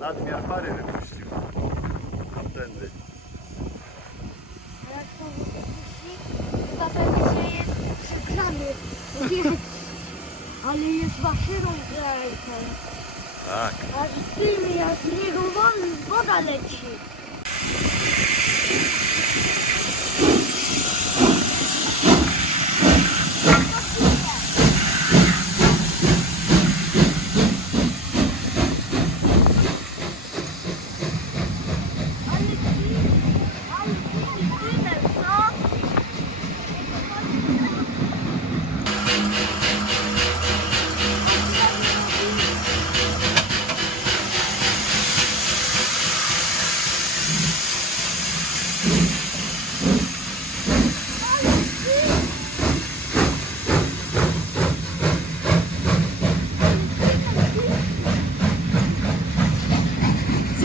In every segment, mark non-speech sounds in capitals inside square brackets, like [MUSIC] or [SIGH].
Nadmiar pary wypuścił. Tamtędy. Jak to wypuści, to pewnie się jest przegrany. Ale jest maszyną grającą. Tak. A z tym jak z niego woda leci. Ale kim? Ale kim? Dymem, co?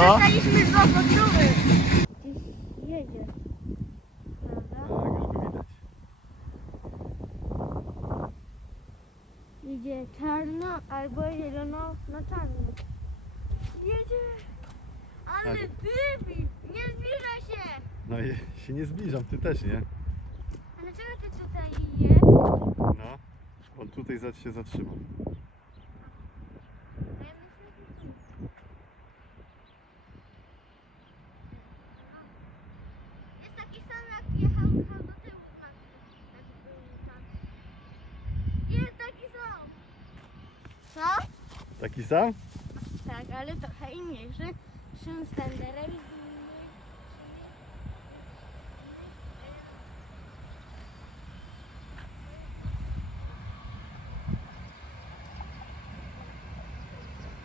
Co? Dostaliśmy dwa podróby. Gdzieś jedzie. Prawda? Tak, już go widać. Idzie czarno albo zielono na czarno. Jedzie. Ale Tak. Nie zbliża się! No i [LAUGHS] się nie zbliżam, ty też nie. A dlaczego ty tutaj jest? No. On tutaj za- się zatrzymał. Jest taki sam jak jechał, jechał do tyłu tam, jak był tam. Jest taki sam. Co? Taki sam? Tak, ale trochę inniejszy. Szym standardem.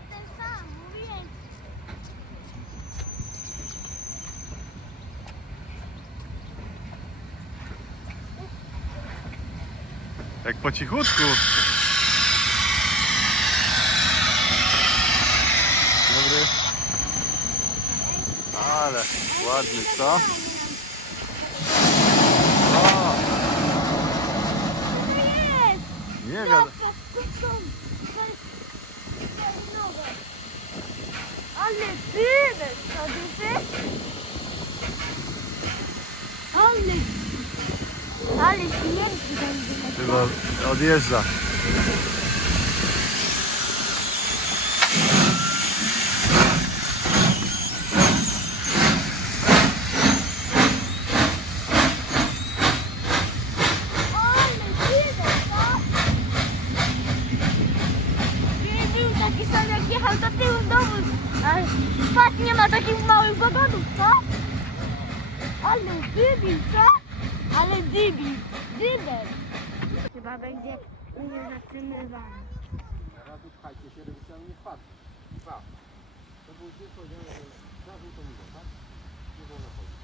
Ten sam, mówiłem. Jak po cichutku. Dobry. Ale ładny, co? O, nie wiem. Ale tyle, co? Ale... Ale śmierci będzie. Chyba odjeżdża. Ale tyle, co? Nie sam jak jechał do tyłu z domu. Ale patrz, nie ma takich małych wagonów, co? Ale dybi, co? Ale dybi, dybel. Chyba będzie nie zatrzymywany. Teraz słuchajcie się, żebyście tam nie. Dwa. To był powiedziane, że za żółtą minę, tak? Nie wolno chodzić.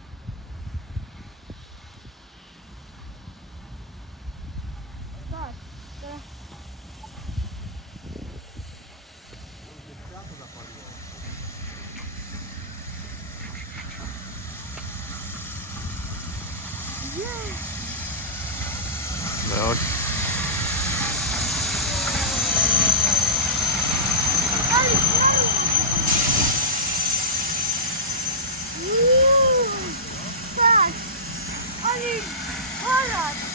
Patrz, to... Tam gdzie światło zapaliło. No, Ale fajnie. Uuu, Tak. Oni... Oraz.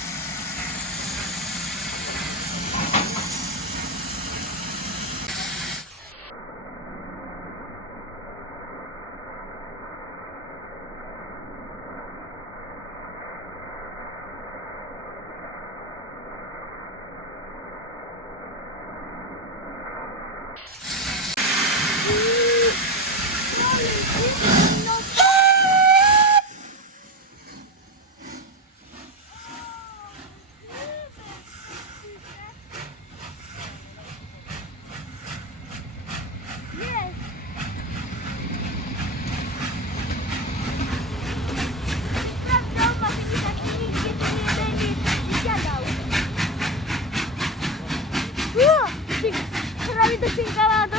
Naprawdę.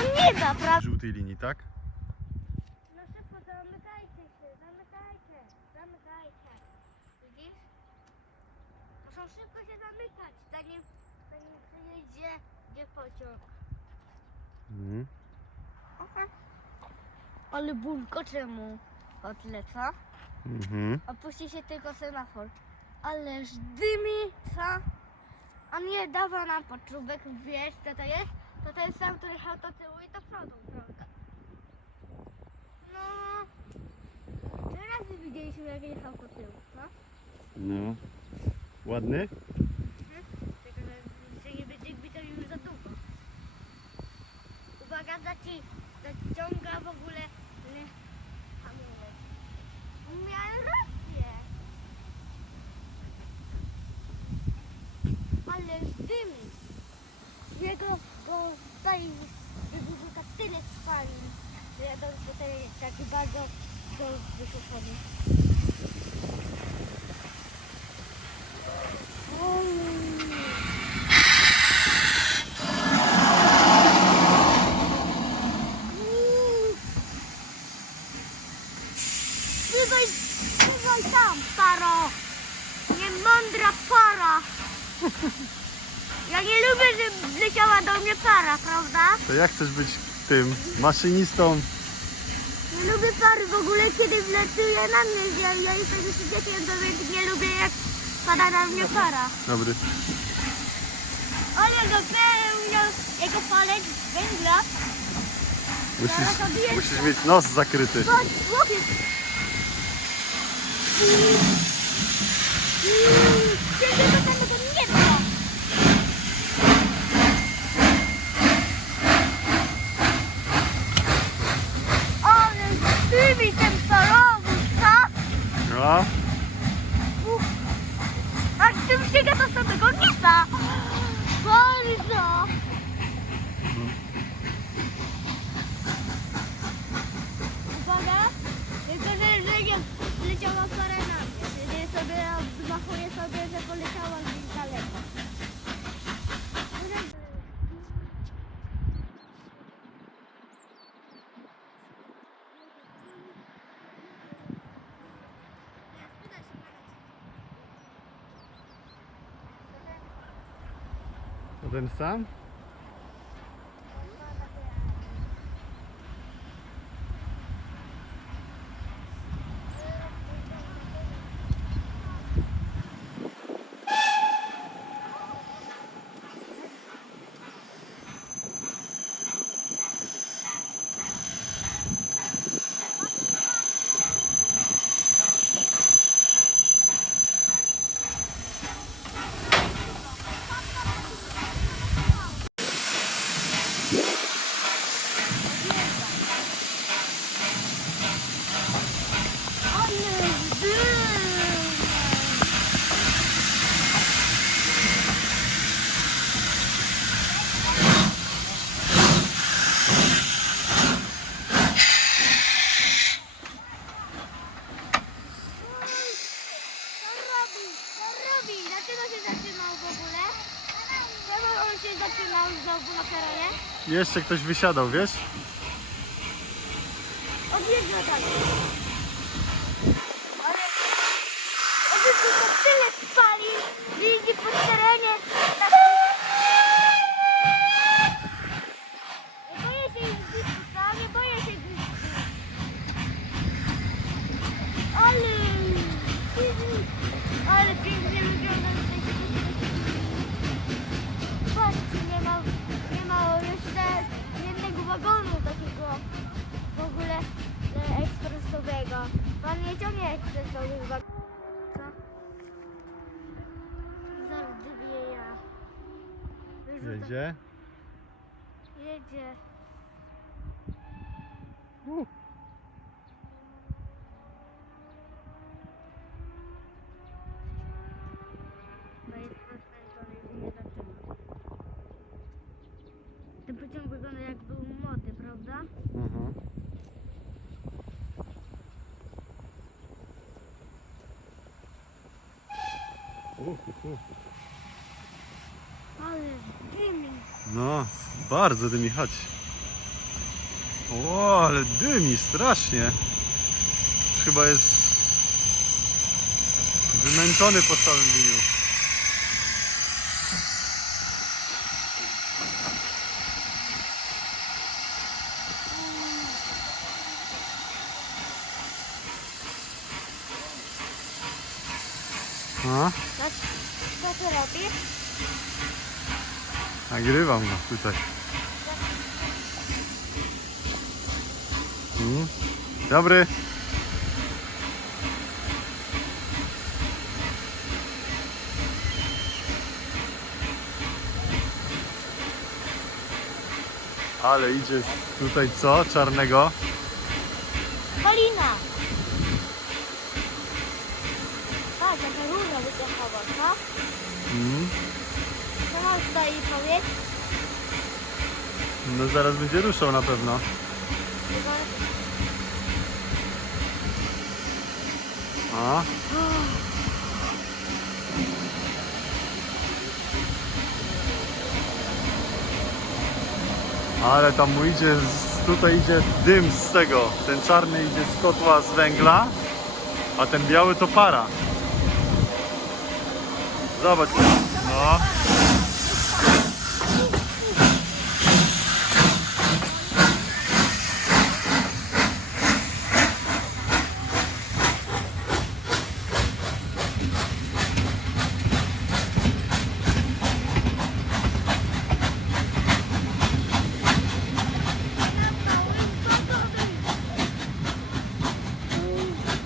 Żółtej linii, tak? No szybko, zamykajcie się, zamykajcie, zamykajcie. Widzisz? Muszą szybko się zamykać, zanim, zanim przyjedzie gdzie pociąg. Mhm. Ale bulgocze mu odleca. Mhm. Opuści się tylko semafor. Ależ dymi, co? A nie dawa nam poczubek, wiesz co to jest? To ten sam, który jechał do tyłu i do przodu, prawda? No... Trzy razy widzieliśmy jak jechał do tyłu, co? No. Ładny? Tylko, że się nie będzie gwizdał już za długo. Uwaga, zaci, zaciąga w ogóle nie, hamulec. Miałem rację. Ale dymi. Jego, bo tutaj wybucha tyle spalin, że ja to tutaj taki bardzo to wysuszony. Bywaj, bywaj tam, paro! Niemądra para! Ja nie lubię, żeby leciała do mnie para, prawda? To jak chcesz być tym maszynistą? Nie lubię pary w ogóle, kiedy wlatuje na mnie. Ja, ja jestem już dzieckiem, to więc nie lubię, jak pada na mnie para. Dobry. Ale dopełniał jego palec węgla. Musisz, musisz mieć nos zakryty. Chodź! Kiedy! Ale dymi ten parowóz, co? No. Uch. A czym sięga do samego nieba? Bardzo! Uwaga, tylko że, że nie leciała parę na mnie. Wtedy sobie zmachuję sobie, że poleciała gdzieś daleko. Ten sam? Ale dym! Co robi? Co robi? Dlaczego się zatrzymał w ogóle? Czemu on się zatrzymał znowu na peronie? Jeszcze ktoś wysiadał, wiesz? Odjeżdża tak. Ale... Tu to tyle spali, że jeździ po terenie. Tak... Nie boję się ich gwizdka, nie boję się gwizdka. Ale... Ale pięknie wygląda tutaj. Patrzcie, nie ma, nie ma jeszcze jednego wagonu takiego w ogóle e, ekspresowego. Pan nie ciągnie ekspresowych wagonów. Co? Zardybie ja. Wyrzucam- Jedzie. Uh. Zaczyna. Ten pociąg wygląda jak był młody, prawda? Mhm. Uh, uh, uh. Ale dymi. No, bardzo dymi, chodź. O, ale dymi strasznie. Już chyba jest wymęczony po całym dniu. A, Co ty robisz? Nagrywam go tutaj. Mm. Dobry. Ale idzie tutaj co? Czarnego? Polina! A, taka rura wyciechała, co? Mm. Powiedz? No zaraz będzie ruszał na pewno. A? Ale tam mu idzie, z, tutaj idzie dym z tego. Ten czarny idzie z kotła z węgla, a ten biały to para. Zobacz. No.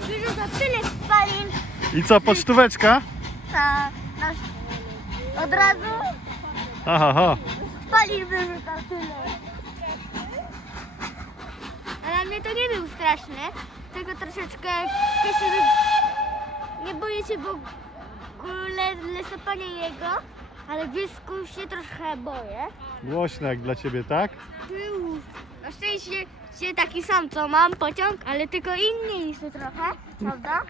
Wiesz, to tyle spalin, I co, pocztóweczka? a nasz od razu Aha, aha. spalin wyrzucał tyle. A dla mnie to nie był straszny, tylko troszeczkę pierwszy nie boję się w ogóle lesopania jego, ale wiesku się trochę boję. Głośno jak dla ciebie, tak? Tył. Na szczęście się taki sam co mam pociąg, ale tylko inny niż ty trochę, prawda?